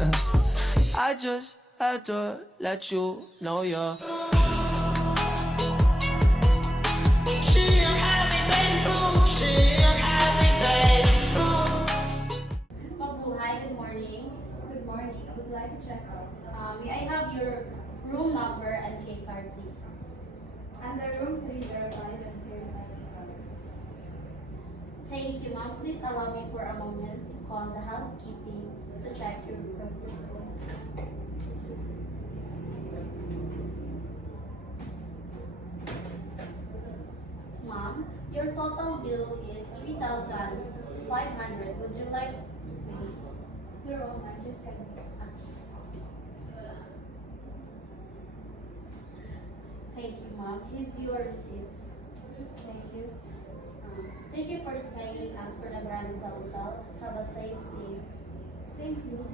I just had to let you know you're. She a happy baby, she a happy baby. Mabuhay, good morning. Good morning. I would like to check out. May I have your room number and key card, please? Under room 305 and here's my SIM card. Thank you, ma'am. Please allow me for a moment to call the housekeeping to check your room. Ma'am, your total bill is 3,500. Would you like to pay? You're wrong, I'm just kidding. Thank you, ma'am. Here's your receipt. Thank you. Thank you for staying as per the Grand Hotel. Have a safe day. Thank you.